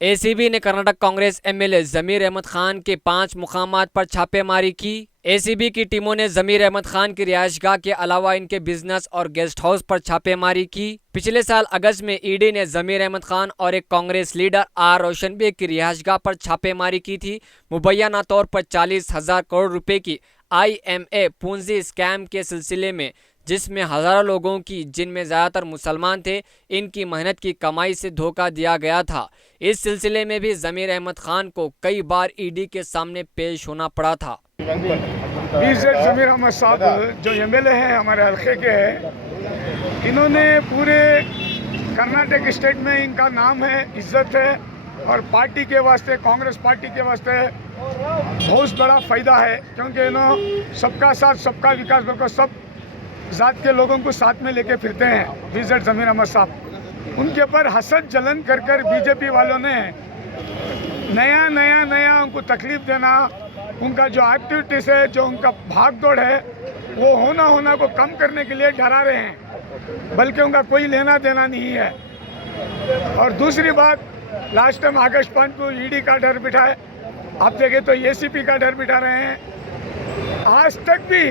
ACB ने Karnataka Congress MLA जमीर अहमद खान के 5 मुकामात पर छापेमारी की। एसीबी की टीमों ने जमीर अहमद खान की रिहायशगाह के अलावा इनके बिजनेस और गेस्ट हाउस पर छापेमारी की। पिछले साल अगस्त में ईडी ने जमीर अहमद खान और एक कांग्रेस लीडर आर रोशन बेग की रिहायशगाह पर छापेमारी की थी। मुबैना तौर पर 40,000 करोड़ रुपए की IMA पूंजी स्कैम के सिलसिले में, जिसमें हजारों लोगों की, जिनमें ज़्यादातर मुसलमान थे, इनकी मेहनत की कमाई से धोखा दिया गया था। इस सिलसिले में भी जमीर अहमद खान को कई बार ईडी के सामने पेश होना पड़ा था। जमीर अहमद साहब जो MLA हैं, हमारे हल्के के हैं, इन्होंने पूरे कर्नाटक स्टेट में इनका नाम है, इज्जत है और पार्टी के वास्ते, कांग्रेस पार्टी के वास्ते बहुत बड़ा फ़ायदा है, क्योंकि इन्होंने सबका साथ सबका विकास बोलकर सब जात के लोगों को साथ में लेके फिरते हैं। विजट जमीर अहमद साहब, उनके ऊपर हसद जलन कर कर बीजेपी वालों ने नया उनको तकलीफ देना, उनका जो एक्टिविटीज़ है, जो उनका भाग दौड़ है, वो होना को कम करने के लिए डरा रहे हैं, बल्कि उनका कोई लेना देना नहीं है। और दूसरी बात, लास्ट टाइम अगस्त 5 को ईडी का डर बिठाए, आप देखें तो ACP का डर बिठा रहे हैं। आज तक भी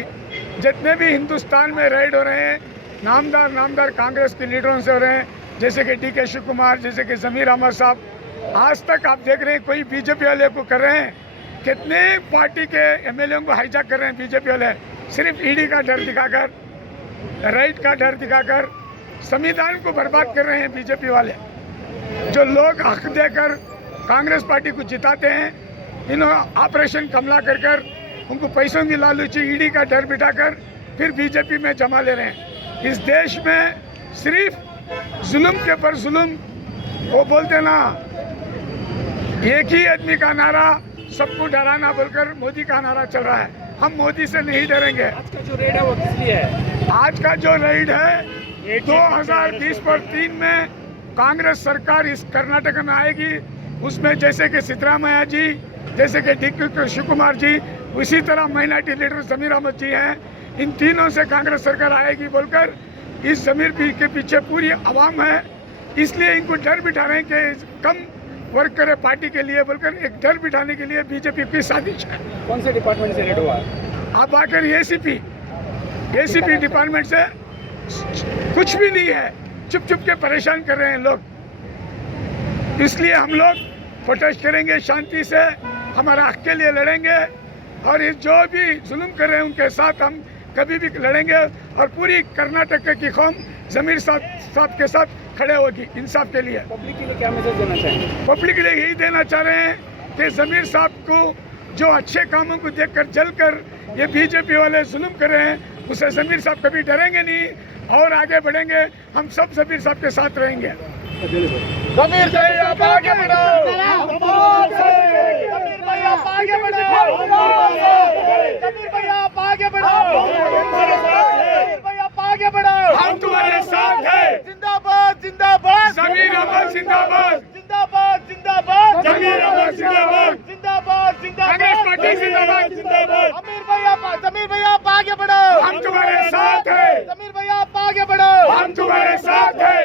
जितने भी हिंदुस्तान में रेड हो रहे हैं, नामदार कांग्रेस के लीडरों से हो रहे हैं, जैसे कि DK शिव कुमार, जैसे कि जमीर अहमद साहब, आज तक आप देख रहे हैं कोई बीजेपी वाले को कर रहे हैं। कितने पार्टी के MLA को हाईजैक कर रहे हैं बीजेपी वाले, सिर्फ ईडी का डर दिखाकर, राइट का डर दिखाकर संविधान को बर्बाद कर रहे हैं बीजेपी वाले। जो लोग हक देकर कांग्रेस पार्टी को जिताते हैं, इन्होंने ऑपरेशन कमला कर उनको पैसों की लालूची, ईडी का डर बिठाकर फिर बीजेपी में जमा ले रहे हैं। इस देश में सिर्फ जुल्म के ऊपर जुल्म, वो बोलते ना, एक ही आदमी का नारा सबको डराना बोलकर मोदी का नारा चल रहा है। हम मोदी से नहीं डरेंगे। आज का जो रेड है वो किस लिए है? आज का जो रेड है 2023 में कांग्रेस सरकार इस कर्नाटक में आएगी, उसमें जैसे कि सिद्धरामैया जी, जैसे कि DK शिव कुमार जी, उसी तरह माइनॉरिटी लीडर जमीर अहमद जी हैं, इन तीनों से कांग्रेस सरकार आएगी बोलकर इस जमीर के पीछे पूरी आवाम है। इसलिए इनको डर बिठा रहे हैं कि कम वर्क करे पार्टी के लिए बोलकर, एक डर बिठाने के लिए बीजेपी की साजिश है। कौन से डिपार्टमेंट से रेड हुआ? अब आकर ACP डिपार्टमेंट से कुछ भी नहीं है, चुप के परेशान कर रहे हैं लोग। इसलिए हम लोग प्रोटेस्ट करेंगे, शांति से हमारा हक के लिए लड़ेंगे, और ये जो भी जुल्म कर रहे हैं उनके साथ हम कभी भी लड़ेंगे, और पूरी कर्नाटक की कौम जमीर साहब के साथ खड़े होगी इंसाफ के लिए। पब्लिक के लिए क्या मैसेज देना चाहेंगे? पब्लिक के लिए यही देना चाह रहे हैं कि जमीर साहब को, जो अच्छे कामों को देखकर जलकर ये बीजेपी वाले जुल्म कर रहे हैं, उससे जमीर साहब कभी डरेंगे नहीं और आगे बढ़ेंगे। हम सब जमीर साहब के साथ रहेंगे। जमीर भैया आप आगे बढ़ो, जमीर भैया आप आगे बढ़ो, जमीर भैया आप आगे बढ़ो, जमीर भैया आप आगे बढ़ो। हम तुम्हारे साथ हैं। जिंदाबाद जिंदाबाद जमीर अहमद जिंदाबाद, जिंदाबाद जिंदाबाद, जमीर अहमद जिंदाबाद, जिंदाबाद कांग्रेस पार्टी जिंदाबाद, जिंदाबाद। जमीर भैया आप आगे बढ़ो, हम तुम्हारे साथ हैं। जमीर भैया आप आगे बढ़ो, हम तुम्हारे साथ हैं।